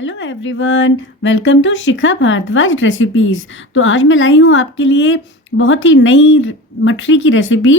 Hello everyone, welcome to Shikha Bhardwaj recipes. तो आज मैं लाई हूँ आपके लिए बहुत ही नई मठरी की रेसिपी।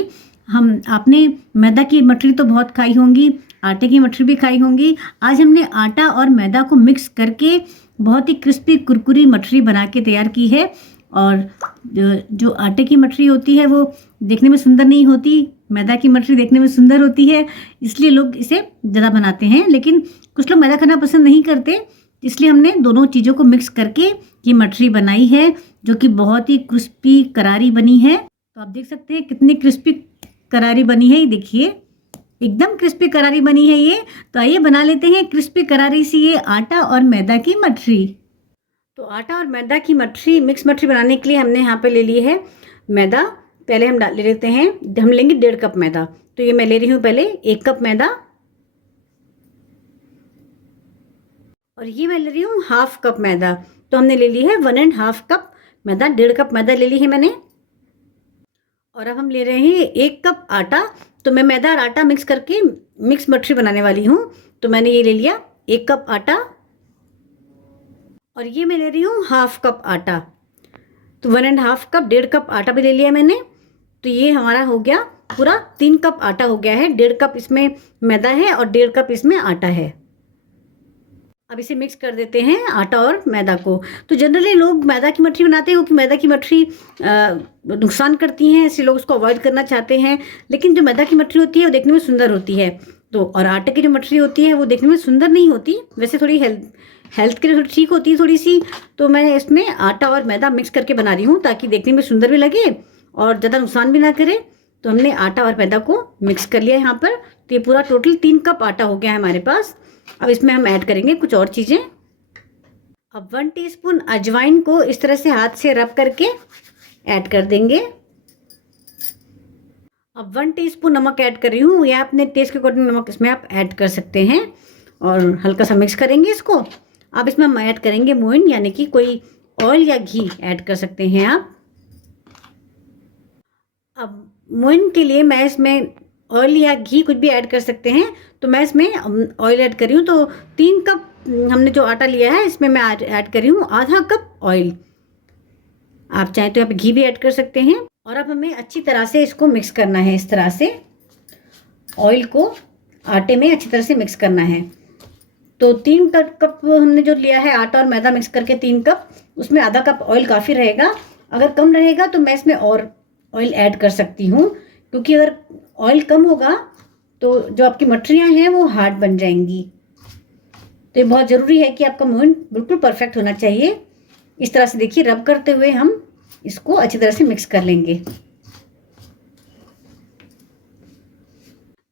आपने मैदा की मठरी तो बहुत खाई होंगी, आटे की मठरी भी खाई होंगी। आज हमने आटा और मैदा को मिक्स करके बहुत ही क्रिस्पी कुरकुरी मठरी बना के तैयार की है। और जो आटे की मठरी होती है वो देखने में सुंदर नहीं होती, मैदा की मठरी देखने में सुंदर होती है, इसलिए लोग इसे ज़्यादा बनाते हैं। लेकिन कुछ लोग मैदा खाना पसंद नहीं करते, इसलिए हमने दोनों चीज़ों को मिक्स करके ये मठरी बनाई है, जो कि बहुत ही क्रिस्पी करारी बनी है। तो आप देख सकते हैं कितनी क्रिस्पी करारी बनी है। ये देखिए, एकदम क्रिस्पी करारी बनी है ये। तो आइए बना लेते हैं क्रिस्पी करारी सी ये आटा और मैदा की मठरी। तो आटा और मैदा की मठरी, मिक्स मठरी बनाने के लिए हमने यहाँ पे ले ली है मैदा। पहले हम ले लेते हैं, हम लेंगे 1.5 कप मैदा। तो ये मैं ले रही हूँ पहले 1 कप मैदा, और ये मैं ले रही हूँ 1/2 कप मैदा। तो हमने ले ली है 1.5 कप मैदा, 1.5 कप मैदा ले ली है मैंने। और अब हम ले रहे हैं 1 कप आटा। तो मैं मैदा और आटा मिक्स करके मिक्स मठरी बनाने वाली हूँ। तो मैंने ये ले लिया 1 कप आटा, और ये मैं ले रही हूँ 1/2 कप आटा। तो 1.5 कप, 1.5 कप आटा भी ले लिया मैंने। तो ये हमारा हो गया पूरा 3 कप आटा हो गया है। 1.5 कप इसमें मैदा है और 1.5 कप इसमें आटा है। अब इसे मिक्स कर देते हैं आटा और मैदा को। तो जनरली लोग मैदा की मठरी बनाते हैं क्योंकि मैदा की मठरी नुकसान करती हैं, इसलिए लोग उसको अवॉइड करना चाहते हैं। लेकिन जो मैदा की मठरी होती है वो देखने में सुंदर होती है। तो और आटे की जो मठरी होती है वो देखने में सुंदर नहीं होती, वैसे थोड़ी हेल्थ के लिए थोड़ी ठीक होती है थोड़ी सी। तो मैं इसमें आटा और मैदा मिक्स करके बना रही हूँ ताकि देखने में सुंदर भी लगे और ज़्यादा नुकसान भी ना करे। तो हमने आटा और मैदा को मिक्स कर लिया यहाँ पर। तो ये पूरा टोटल 3 कप आटा हो गया है हमारे पास। अब इसमें हम ऐड करेंगे कुछ और चीज़ें। अब 1 टीस्पून अजवाइन को इस तरह से हाथ से रब करके ऐड कर देंगे। अब 1 टीस्पून नमक ऐड कर रही हूँ, या अपने टेस्ट के अकॉर्डिंग नमक इसमें आप ऐड कर सकते हैं। और हल्का सा मिक्स करेंगे इसको। अब इसमें हम ऐड करेंगे मोइन, यानी कि कोई ऑयल या घी ऐड कर सकते हैं आप। अब मोइन के लिए मैं इसमें ऑयल या घी कुछ भी ऐड कर सकते हैं। तो मैं इसमें ऑयल ऐड कर रही हूँ। तो 3 कप हमने जो आटा लिया है इसमें मैं ऐड कर रही हूँ आधा कप ऑयल। आप चाहें तो यहाँ पे घी भी ऐड कर सकते हैं। और अब हमें अच्छी तरह से इसको मिक्स करना है। इस तरह से ऑयल को आटे में अच्छी तरह से मिक्स करना है। तो 3 कप हमने जो लिया है आटा और मैदा मिक्स करके 3 कप, उसमें आधा कप ऑयल काफ़ी रहेगा। अगर कम रहेगा तो मैं इसमें और ऑयल ऐड कर सकती हूँ, क्योंकि अगर ऑयल कम होगा तो जो आपकी मठरियाँ हैं वो हार्ड बन जाएंगी। तो ये बहुत ज़रूरी है कि आपका मोइन बिल्कुल परफेक्ट होना चाहिए। इस तरह से देखिए, रब करते हुए हम इसको अच्छी तरह से मिक्स कर लेंगे।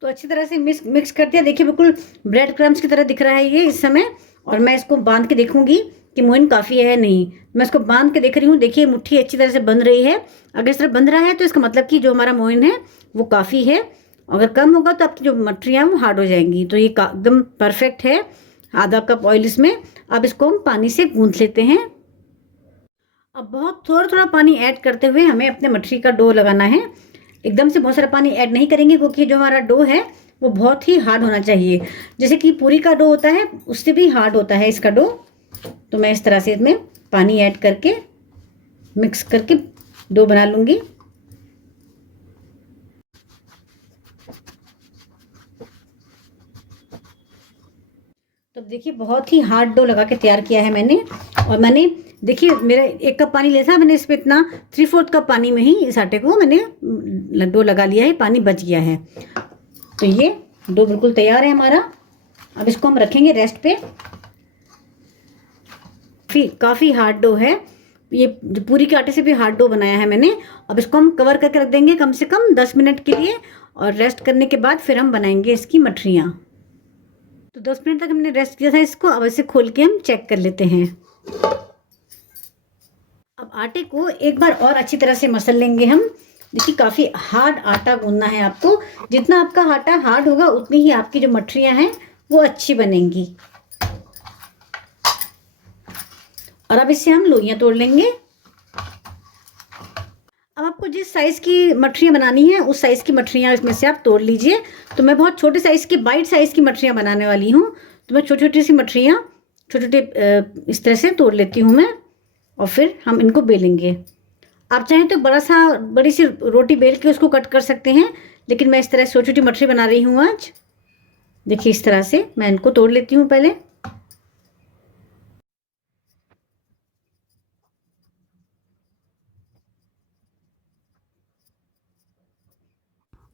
तो अच्छी तरह से मिक्स कर दिया। देखिए बिल्कुल ब्रेड क्रम्स की तरह दिख रहा है ये इस समय। और मैं इसको बांध के देखूंगी कि मोइन काफ़ी है नहीं। मैं इसको बांध के देख रही हूँ। देखिए मुट्ठी अच्छी तरह से बंध रही है। अगर इस तरह बंध रहा है तो इसका मतलब कि जो हमारा मोइन है वो काफ़ी है। अगर कम होगा तो आपकी जो मठरियाँ वो हार्ड हो जाएंगी। तो ये एकदम परफेक्ट है। आधा कप ऑयल इसमें। अब इसको हम पानी से गूंथ लेते हैं। अब बहुत थोड़ा थोड़ा पानी ऐड करते हुए हमें अपने मठरी का डो लगाना है। एकदम से बहुत सारा पानी ऐड नहीं करेंगे, क्योंकि जो हमारा डो है वो बहुत ही हार्ड होना चाहिए। जैसे कि पूरी का डो होता है उससे भी हार्ड होता है इसका डो। तो मैं इस तरह से इसमें पानी ऐड करके मिक्स करके डो बना लूँगी। तो देखिए बहुत ही हार्ड डो लगा के तैयार किया है मैंने। और मैंने देखिए मेरा 1 कप पानी लिया था, मैंने इसमें इतना 3/4 कप पानी में ही इस आटे को मैंने डो लगा लिया है, पानी बच गया है। तो ये डो बिल्कुल तैयार है हमारा। अब इसको हम रखेंगे रेस्ट पे। काफ़ी हार्ड डो है ये, पूरी के आटे से भी हार्ड डो बनाया है मैंने। अब इसको हम कवर करके रख देंगे कम से कम 10 मिनट के लिए, और रेस्ट करने के बाद फिर हम बनाएंगे इसकी मठरियाँ। तो 10 मिनट तक हमने रेस्ट किया था इसको। अब इसे खोल के हम चेक कर लेते हैं। अब आटे को एक बार और अच्छी तरह से मसल लेंगे हम। देखिए काफ़ी हार्ड आटा गूंदना है आपको। जितना आपका आटा हार्ड होगा उतनी ही आपकी जो मठरियाँ हैं वो अच्छी बनेंगी। और अब इससे हम लोइयाँ तोड़ लेंगे। अब आपको जिस साइज़ की मठरियाँ बनानी है उस साइज़ की मठरियाँ इसमें से आप तोड़ लीजिए। तो मैं बहुत छोटे साइज़ की, बाइट साइज़ की मठरियाँ बनाने वाली हूँ। तो मैं छोटी छोटी सी मठरियाँ छोटे छोटे इस तरह से तोड़ लेती हूँ मैं, और फिर हम इनको बेलेंगे। आप चाहें तो बड़ी सी रोटी बेल के उसको कट कर सकते हैं, लेकिन मैं इस तरह छोटी छोटी मठरी बना रही हूँ आज। देखिए इस तरह से मैं इनको तोड़ लेती हूँ पहले।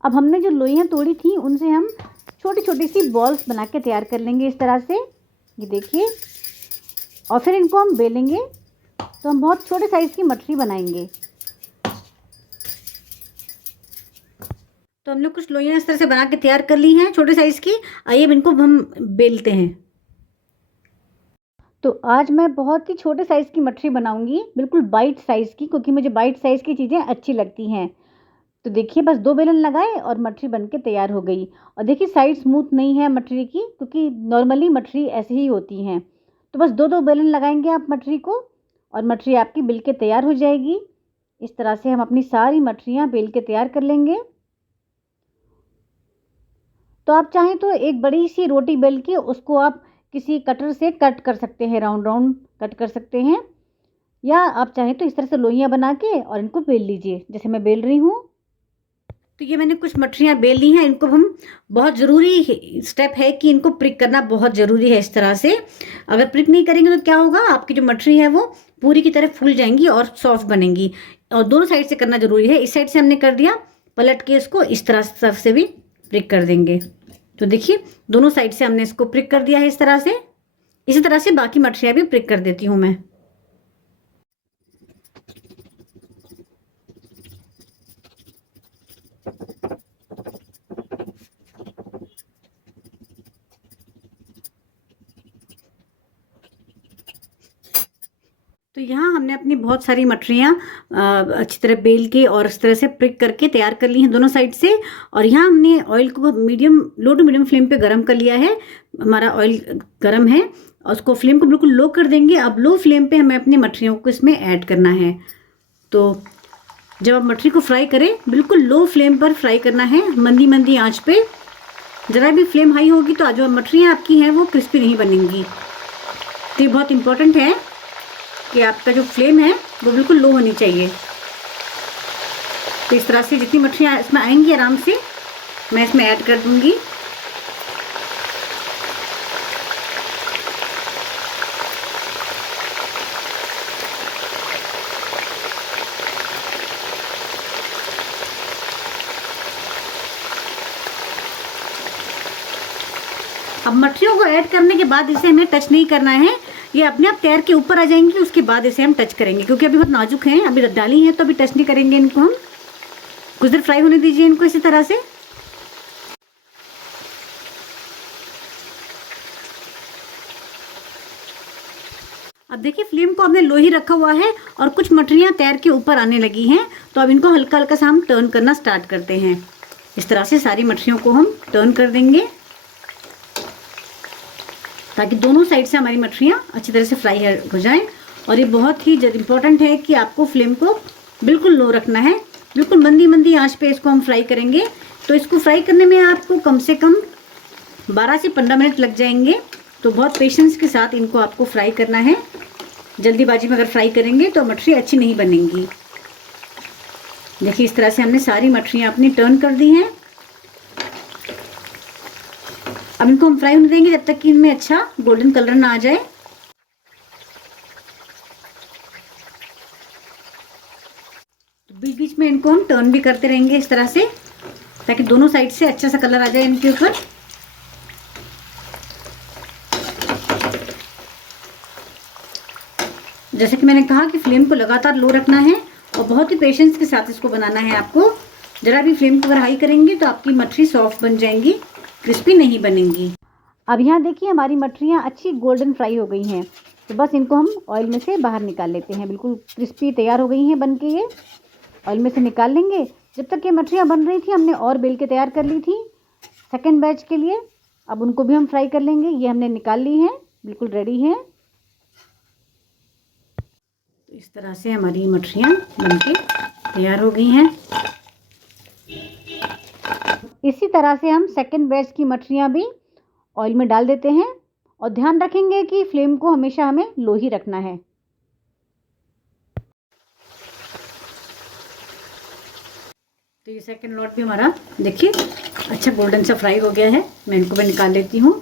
अब हमने जो लोइयाँ तोड़ी थी उनसे हम छोटी छोटी सी बॉल्स बना के तैयार कर लेंगे इस तरह से, ये देखिए। और फिर इनको हम बेलेंगे तो हम बहुत छोटे साइज़ की मठरी बनाएंगे। तो हमने कुछ लोइयाँ इस तरह से बना के तैयार कर ली हैं छोटे साइज़ की। आइए अब इनको हम बेलते हैं। तो आज मैं बहुत ही छोटे साइज़ की मठरी बनाऊंगी, बिल्कुल बाइट साइज़ की, क्योंकि मुझे बाइट साइज़ की चीज़ें अच्छी लगती हैं। तो देखिए बस 2 बेलन लगाए और मठरी बन के तैयार हो गई। और देखिए साइड स्मूथ नहीं है मठरी की, क्योंकि नॉर्मली मठरी ऐसे ही होती हैं। तो बस 2-2 बेलन लगाएंगे आप मठरी को, और मठरी आपकी बिल के तैयार हो जाएगी। इस तरह से हम अपनी सारी मठरियाँ बेल के तैयार कर लेंगे। तो आप चाहें तो एक बड़ी सी रोटी बेल के उसको आप किसी कटर से कट कर सकते हैं, राउंड राउंड कट कर सकते हैं, या आप चाहें तो इस तरह से लोइयाँ बना के और इनको बेल लीजिए जैसे मैं बेल रही हूँ। तो ये मैंने कुछ मठरियाँ बेल ली हैं। इनको हम, बहुत ज़रूरी स्टेप है कि इनको प्रिक करना बहुत ज़रूरी है इस तरह से। अगर प्रिक नहीं करेंगे तो क्या होगा, आपकी जो मठरी है वो पूरी की तरह फूल जाएंगी और सॉफ्ट बनेंगी। और दोनों साइड से करना ज़रूरी है। इस साइड से हमने कर दिया, पलट के इसको इस तरह से भी प्रिक कर देंगे। तो देखिए दोनों साइड से हमने इसको प्रिक कर दिया है इस तरह से। इसी तरह से बाकी मठरियाँ भी प्रिक कर देती हूँ मैं। तो यहाँ हमने अपनी बहुत सारी मठरियाँ अच्छी तरह बेल के और इस तरह से प्रिक करके तैयार कर ली हैं दोनों साइड से। और यहाँ हमने ऑयल को लो टू मीडियम फ्लेम पे गरम कर लिया है। हमारा ऑयल गरम है और उसको फ्लेम को बिल्कुल लो कर देंगे। अब लो फ्लेम पे हमें अपनी मठरियों को इसमें ऐड करना है। तो जब आप मठरी को फ्राई करें, बिल्कुल लो फ्लेम पर फ्राई करना है, मंदी मंदी आँच पे। ज़रा भी फ्लेम हाई होगी तो जो मठरियाँ आपकी हैं वो क्रिस्पी नहीं बनेंगी। तो ये बहुत इंपॉर्टेंट है कि आपका जो फ्लेम है वो बिल्कुल लो होनी चाहिए। तो इस तरह से जितनी मठरियाँ इसमें आएंगी आराम से मैं इसमें ऐड कर दूंगी। अब मठरियों को ऐड करने के बाद इसे हमें टच नहीं करना है, ये अपने आप तैर के ऊपर आ जाएंगी। उसके बाद इसे हम टच करेंगे, क्योंकि अभी बहुत नाजुक हैं, अभी डाली हैं तो अभी टच नहीं करेंगे इनको। हम कुछ देर फ्राई होने दीजिए इनको इसी तरह से। अब देखिए फ्लेम को हमने लो ही रखा हुआ है और कुछ मठरियाँ तैर के ऊपर आने लगी हैं। तो अब इनको हल्का हल्का सा हम टर्न करना स्टार्ट करते हैं। इस तरह से सारी मठरियों को हम टर्न कर देंगे, ताकि दोनों साइड से हमारी मठरियाँ अच्छी तरह से फ्राई हो जाएं। और ये बहुत ही इम्पोर्टेंट है कि आपको फ्लेम को बिल्कुल लो रखना है, बिल्कुल मंदी मंदी आंच पे इसको हम फ्राई करेंगे। तो इसको फ्राई करने में आपको कम से कम 12 से 15 मिनट लग जाएंगे। तो बहुत पेशेंस के साथ इनको आपको फ्राई करना है। जल्दीबाजी में अगर फ्राई करेंगे तो मठरी अच्छी नहीं बनेंगी। देखिए इस तरह से हमने सारी मठरियाँ अपनी टर्न कर दी हैं। अब इनको हम फ्राई होने देंगे जब तक कि इनमें अच्छा गोल्डन कलर ना आ जाए। तो बीच बीच में इनको हम टर्न भी करते रहेंगे इस तरह से, ताकि दोनों साइड से अच्छा सा कलर आ जाए इनके ऊपर। जैसे कि मैंने कहा कि फ्लेम को लगातार लो रखना है और बहुत ही पेशेंस के साथ इसको बनाना है आपको। जरा भी फ्लेम को अगर हाई करेंगे तो आपकी मठरी सॉफ्ट बन जाएंगी, क्रिस्पी नहीं बनेंगी। अब यहाँ देखिए हमारी मठरियाँ अच्छी गोल्डन फ्राई हो गई हैं। तो बस इनको हम ऑयल में से बाहर निकाल लेते हैं। बिल्कुल क्रिस्पी तैयार हो गई हैं बन के, ये ऑयल में से निकाल लेंगे। जब तक ये मठरियाँ बन रही थी हमने और बेल के तैयार कर ली थी सेकेंड बैच के लिए। अब उनको भी हम फ्राई कर लेंगे। ये हमने निकाल ली हैं, बिल्कुल रेडी हैं। तो इस तरह से हमारी मठरियाँ बन के तैयार हो गई हैं। इसी तरह से हम सेकेंड बैच की मठरियाँ भी ऑयल में डाल देते हैं और ध्यान रखेंगे कि फ्लेम को हमेशा हमें लो ही रखना है। तो ये सेकंड लॉट भी हमारा देखिए अच्छा गोल्डन सा फ्राई हो गया है। मैं इनको भी निकाल लेती हूँ।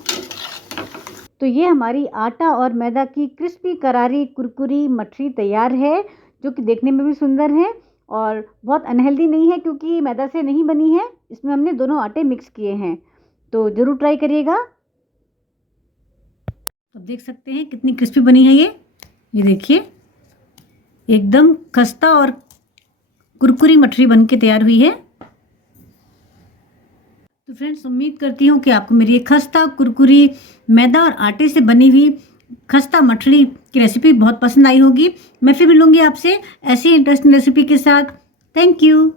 तो ये हमारी आटा और मैदा की क्रिस्पी करारी कुरकुरी मठरी तैयार है, जो कि देखने में भी सुंदर है और बहुत अनहेल्दी नहीं है क्योंकि मैदा से नहीं बनी है। इसमें हमने दोनों आटे मिक्स किए हैं, तो ज़रूर ट्राई करिएगा। अब देख सकते हैं कितनी क्रिस्पी बनी है ये देखिए एकदम खस्ता और कुरकुरी मठरी बन के तैयार हुई है। तो फ्रेंड्स उम्मीद करती हूँ कि आपको मेरी ये खस्ता कुरकुरी मैदा और आटे से बनी हुई खस्ता मठरी की रेसिपी बहुत पसंद आई होगी। मैं फिर मिलूंगी आपसे ऐसी इंटरेस्टिंग रेसिपी के साथ। Thank you.